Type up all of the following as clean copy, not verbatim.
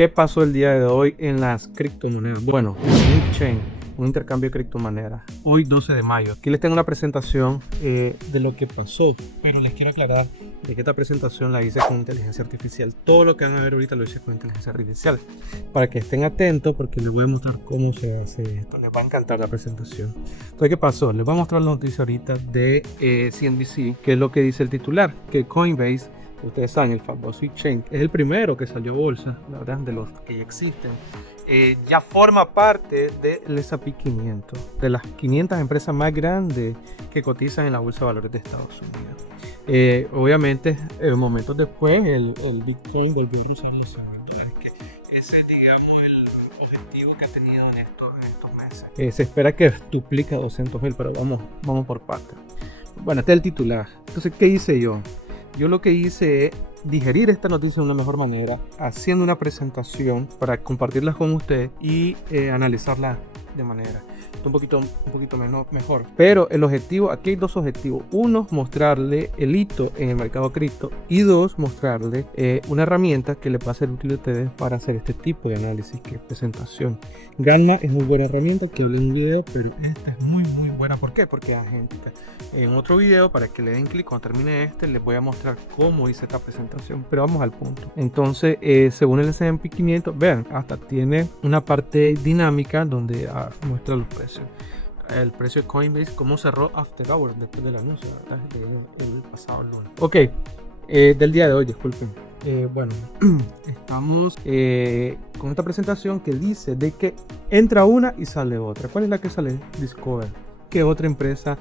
¿Qué pasó el día de hoy en las criptomonedas? Bueno, Chain, un intercambio de criptomonedas. Hoy 12 de mayo. Aquí les tengo una presentación de lo que pasó, pero les quiero aclarar de que esta presentación la hice con inteligencia artificial. Todo lo que van a ver ahorita lo hice con inteligencia artificial. Para que estén atentos porque les voy a mostrar cómo se hace esto. Les va a encantar la presentación. Entonces, ¿qué pasó? Les voy a mostrar la noticia ahorita de CNBC, que es lo que dice el titular, que Coinbase, ustedes saben, el famoso Chain, es el primero que salió a bolsa, la verdad, de los que ya existen. Ya forma parte del S&P 500, de las 500 empresas más grandes que cotizan en la bolsa de valores de Estados Unidos. Obviamente, momentos después, el Bitcoin volvió a cruzar los $100,000, que ese es, digamos, el objetivo que ha tenido en estos meses. Se espera que duplique a 200,000, pero vamos por partes. Bueno, este es el titular. Entonces, ¿qué hice yo? Yo lo que hice es digerir esta noticia de una mejor manera, haciendo una presentación para compartirla con ustedes y analizarla de manera un poquito mejor. Pero el objetivo, aquí hay dos objetivos. Uno, mostrarle el hito en el mercado cripto, y dos, mostrarle una herramienta que les va a ser útil a ustedes para hacer este tipo de análisis, que es presentación. Gamma es muy buena herramienta que hablé en un video, pero esta es muy buena. ¿Por qué? Porque la gente, en otro video, para que le den clic cuando termine les voy a mostrar cómo hice esta presentación, pero vamos al punto. Entonces, según el S&P 500, vean, hasta tiene una parte dinámica donde muestra los precios. El precio de Coinbase, cómo cerró after hours después del anuncio, ¿verdad? El pasado lunes. Ok, del día de hoy, disculpen. Bueno, estamos con esta presentación que dice de que entra una y sale otra. ¿Cuál es la que sale? Discover, que otra empresa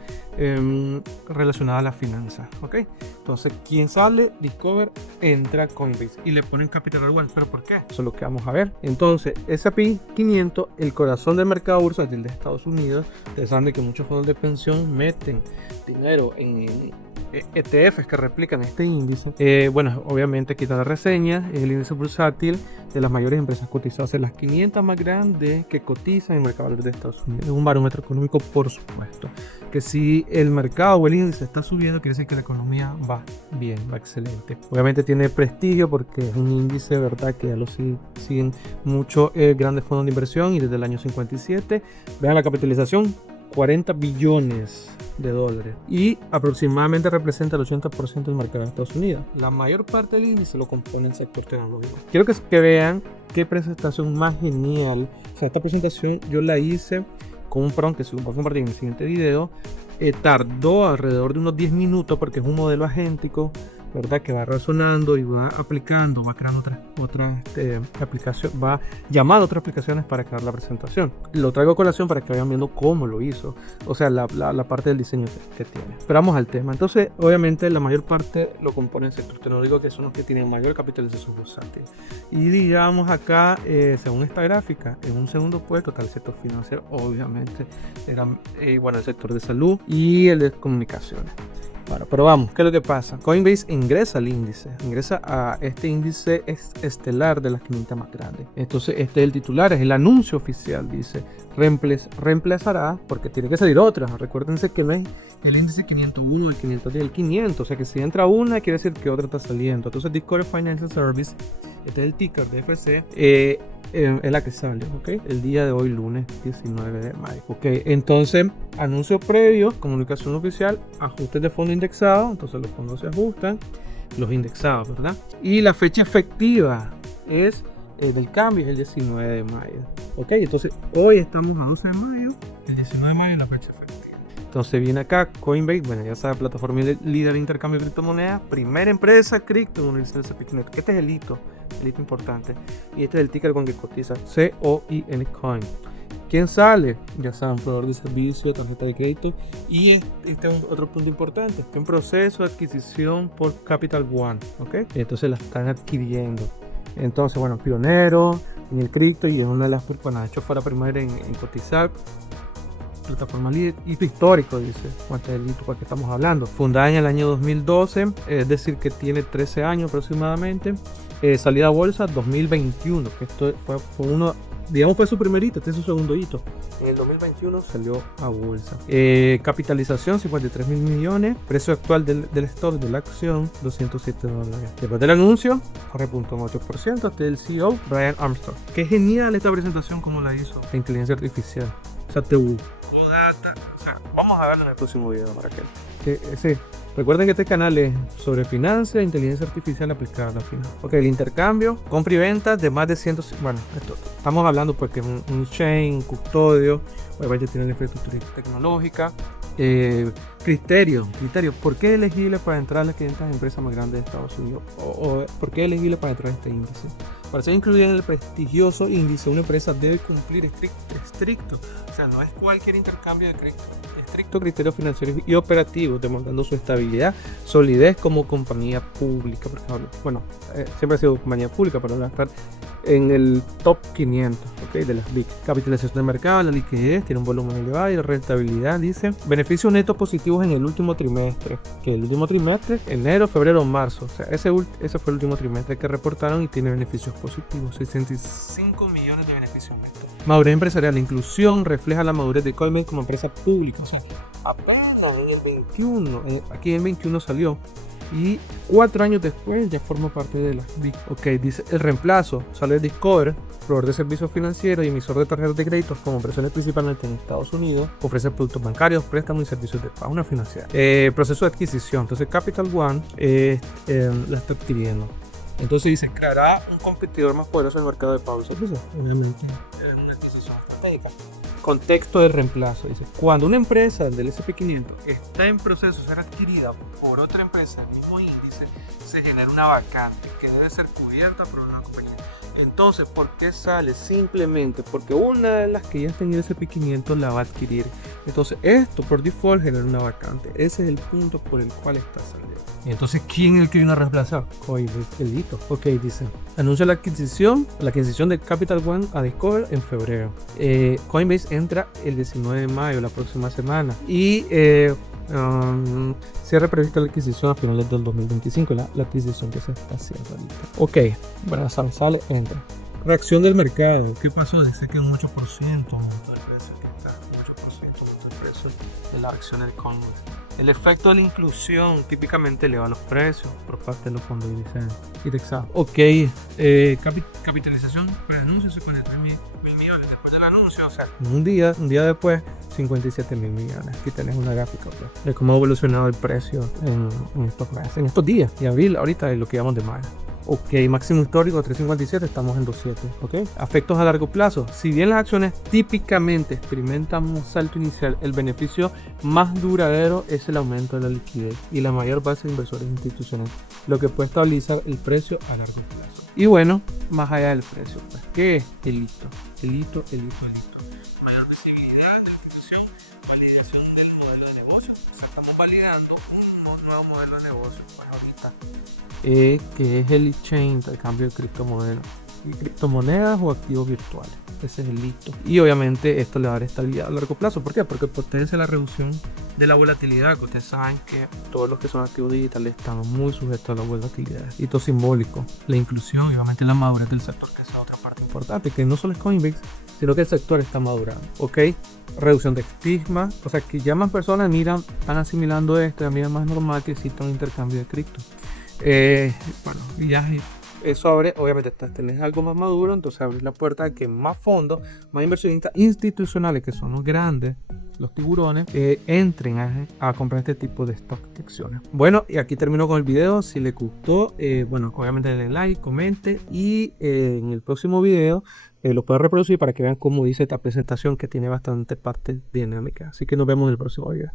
relacionada a la finanza, ¿ok? Entonces, ¿quién sale? Discover, entra Coinbase y le ponen Capital One. ¿Pero por qué? Eso es lo que vamos a ver. Entonces, S&P 500, el corazón del mercado bursátil de Estados Unidos. Ustedes saben que muchos fondos de pensión meten dinero en ETFs que replican este índice. Bueno, obviamente aquí está la reseña. Es el índice bursátil de las mayores empresas cotizadas en las 500 más grandes que cotizan en el mercado de Estados Unidos. Es un barómetro económico, por supuesto. Que si el mercado o el índice está subiendo, quiere decir que la economía va bien, va excelente. Obviamente tiene prestigio porque es un índice, ¿verdad?, que ya lo siguen muchos grandes fondos de inversión, y desde el año 57. Vean la capitalización, $40 billones, y aproximadamente representa el 80% del mercado de Estados Unidos. La mayor parte del índice lo compone el sector tecnológico. Quiero que vean qué presentación más genial. O sea, esta presentación yo la hice con un prompt que se lo voy a compartir en el siguiente video. Tardó alrededor de unos 10 minutos porque es un modelo agéntico, ¿verdad?, que va razonando y va aplicando, va creando otra aplicación, va llamando otras aplicaciones para crear la presentación. Lo traigo a colación para que vayan viendo cómo lo hizo, o sea, la parte del diseño que tiene. Pero vamos al tema. Entonces, obviamente, la mayor parte lo compone el sector tecnológico, que son los que tienen mayor capitalización bursátil. Y digamos acá, según esta gráfica, en un segundo puesto está el sector financiero, obviamente, era el sector de salud y el de comunicaciones. Bueno, pero vamos, ¿qué es lo que pasa? Coinbase ingresa al índice, ingresa a este índice estelar de las 500 más grandes. Entonces, este es el titular, es el anuncio oficial, dice, reemplazará, porque tiene que salir otra. Recuérdense que no es el índice 501, el 510, el 500, o sea que si entra una, quiere decir que otra está saliendo. Entonces, Discover Financial Service, este es el ticker de FC, es la que sale, ¿ok? El día de hoy, lunes 19 de mayo, ¿ok? Entonces, anuncio previo, comunicación oficial, ajustes de fondo indexado. Entonces los fondos se ajustan, los indexados, ¿verdad? Y la fecha efectiva es del cambio, es el 19 de mayo, ¿ok? Entonces, hoy estamos a 12 de mayo, el 19 de mayo es la fecha efectiva. Entonces viene acá Coinbase, bueno, ya sabe, plataforma líder de intercambio de criptomonedas, primera empresa cripto en el S&P 500. Este es el hito importante, y este es el ticker con que cotiza, COIN Coin. ¿Quién sale? Ya saben, proveedor de servicio, tarjeta de crédito, y este es otro punto importante, que en proceso de adquisición por Capital One, ¿ok? Entonces la están adquiriendo. Entonces, bueno, pionero en el cripto, y es una de las, bueno, de hecho fue la primera en cotizar. Plataforma líder, hito histórico, dice. ¿Cuánto es el hito para que estamos hablando? Fundada en el año 2012, es decir, que tiene 13 años aproximadamente. Salida a bolsa 2021, que esto fue uno digamos fue su primer hito, este es su segundo hito. En el 2021 salió a bolsa. Capitalización 53 mil millones. Precio actual del stock de la acción $207. Después del anuncio, repuntó un 8% hasta el CEO Brian Armstrong. Qué genial esta presentación como la hizo de inteligencia artificial. O sea, vamos a verlo en el próximo video para que recuerden que este canal es sobre finanzas e inteligencia artificial aplicada a la finanza. Ok, el intercambio, compra y venta de más de 100. Bueno, esto estamos hablando porque un chain, custodio, obviamente tiene la infraestructura tecnológica. Criterio, ¿por qué es elegible para entrar a las 500 empresas más grandes de Estados Unidos? O ¿por qué es elegible para entrar a este índice? Para ser incluida en el prestigioso índice, una empresa debe cumplir estricto, o sea, no es cualquier intercambio de crédito, estrictos criterios financieros y operativos, demostrando su estabilidad, solidez como compañía pública, por ejemplo. Bueno, siempre ha sido compañía pública, pero va a estar en el top 500, ¿okay? De las big. Capitalización de mercado, la liquidez, tiene un volumen elevado y la rentabilidad, dice. Beneficios netos positivos en el último trimestre, que el último trimestre, enero, febrero, marzo, o sea, ese fue el último trimestre que reportaron y tiene beneficios positivos, 65 millones de beneficios netos. Madurez empresarial, la inclusión refleja la madurez de Coinbase como empresa pública, o sea, apenas en el 21, aquí en el 21 salió. Y 4 años después ya forma parte de la BIC. Ok, dice el reemplazo. Sale Discover, proveedor de servicios financieros y emisor de tarjetas de crédito como operaciones principalmente en Estados Unidos. Ofrece productos bancarios, préstamos y servicios de pago financiera. Proceso de adquisición. Entonces Capital One la está adquiriendo. Entonces dice, creará un competidor más poderoso en el mercado de pago. Obviamente, una adquisición estratégica. Contexto del reemplazo. Dice, cuando una empresa del S&P500 está en proceso de ser adquirida por otra empresa del mismo índice, se genera una vacante que debe ser cubierta por una compañía. Entonces, ¿por qué sale? Simplemente porque una de las que ya está en el S&P500 la va a adquirir. Entonces, esto por default genera una vacante. Ese es el punto por el cual está saliendo. Entonces, ¿quién es el que viene a reemplazar? Coinbase, el hito. Ok, dice, anuncia la adquisición de Capital One a Discover en febrero. Coinbase entra el 19 de mayo, la próxima semana. Y cierre previsto la adquisición a finales del 2025, la adquisición que se está haciendo ahorita. Ok, bueno, sale, entra. Reacción del mercado. ¿Qué pasó? Dice que un 8% aumentó el precio, aumentó el precio de las acciones de Coinbase. El efecto de la inclusión típicamente eleva los precios por parte de los fondos indexados. Ok, capitalización pre-anuncio 53 mil millones después del anuncio, o sea, un día después 57 mil millones. Aquí tenés una gráfica pues, de cómo ha evolucionado el precio en estos meses, en estos días de abril, ahorita es lo que llamamos de mayo. Ok, máximo histórico 357, estamos en 27. Ok, efectos a largo plazo. Si bien las acciones típicamente experimentan un salto inicial, el beneficio más duradero es el aumento de la liquidez y la mayor base de inversores institucionales, lo que puede estabilizar el precio a largo plazo. Y bueno, más allá del precio, pues, ¿qué es el hito? El hito. Mayor visibilidad de la institución, validación del modelo de negocio. O sea, estamos validando un nuevo modelo de negocio, pues ahorita. Que es el chain de cambio de criptomonedas o activos virtuales. Ese es el hito. Y obviamente esto le va a dar estabilidad a largo plazo. ¿Por qué? Porque potencia la reducción de la volatilidad, que ustedes saben que todos los que son activos digitales están muy sujetos a la volatilidad. Hito simbólico, la inclusión y obviamente la madurez del sector, que es otra parte importante, que no solo es Coinbase, sino que el sector está madurando. Ok, reducción de estigma, o sea que ya más personas están asimilando esto, ya miran más normal que exista un intercambio de cripto. Bueno, y ya eso abre, obviamente tenés algo más maduro, entonces abre la puerta a que más fondos, más inversionistas institucionales, que son los grandes, los tiburones, entren a comprar este tipo de stock de acciones. Bueno, y aquí termino con el video. Si les gustó, bueno, obviamente denle like, comente y en el próximo video lo puedo reproducir para que vean cómo dice esta presentación, que tiene bastante parte dinámica. Así que nos vemos en el próximo video.